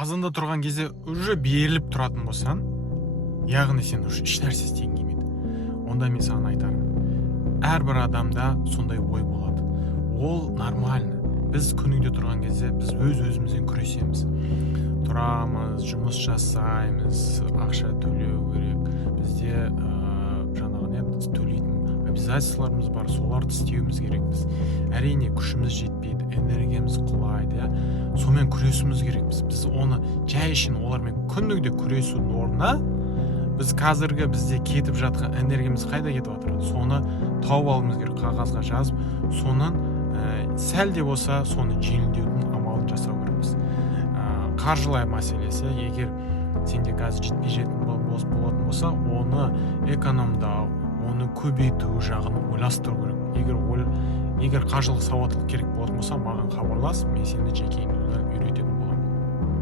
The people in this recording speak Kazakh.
азанда тұрған кезде уже беріліп тұратын болсаң, яғни сен уже еш нәрсе істегің келмейді. Онда мен саған айтарым, әрбір адамда сондай ой болады. Ол нормально. Біз күніңде тұрған кезде біз өз-өзімізбен күресеміз. Тұрамыз, жұмыс жасаймыз, ақша төлеу керек. Бізде жаңағы төлейтін обязательстволарымыз бар, соларды істеуіміз керекпіз. Әрине күшіміз жетпейді, энергиямыз құлайды, сонымен күресуіміз керекпіз. Біз оны жай үшін олармен күнде күресудің орнына біз қазіргі бізде кетіп жатқан энергиямыз қайда кетіп жатыр? Соны тауып алуымыз керек, қағазға жазып, сонын сәл де болса соны жеңілдеудің амалын жасау керекпіз. Қаржылай мәселесі, егер сенде газ жетпей жететін болатын болса, оны экономдау, оны көбейту жағын ойластыру керек. Егер қаржылық сауаттылық керек болатын болса, маған хабарлас, мен сені жеке үйретемін.